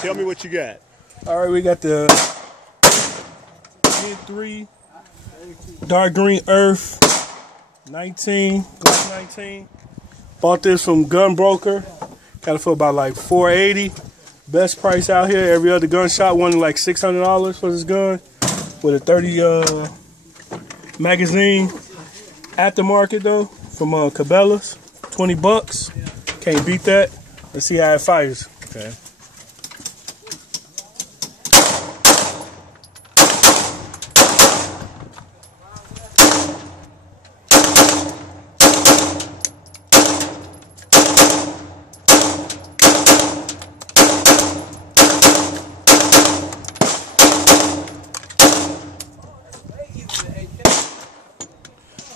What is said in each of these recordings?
Tell me what you got. All right, we got the Gen 3 Dark Green Earth 19, Glock 19. Bought this from Gun Broker. Got it for about like $480. Best price out here. Every other gun shop wanted like $600 for this gun with a 30 magazine. Aftermarket though from Cabela's, $20. Can't beat that. Let's see how it fires. Okay.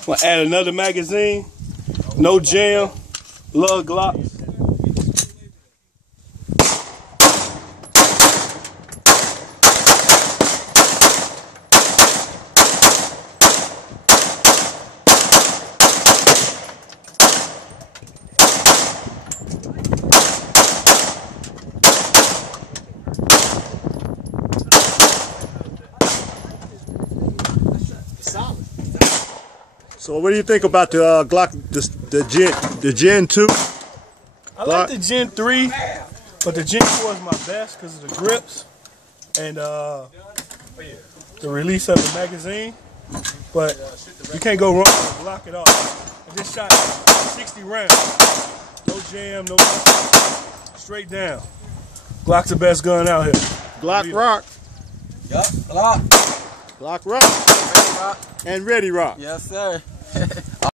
I'm gonna add another magazine. No jam. Love Glocks. So what do you think about the Glock, the Gen 2? I like the Gen 3, but the Gen 4 is my best because of the grips and the release of the magazine. But you can't go wrong with the Glock at all. I just shot 60 rounds. No jam, no straight down. Glock's the best gun out here. Glock rock. Yup, Glock. Glock rock. Ready rock. And ready rock. Yes, sir.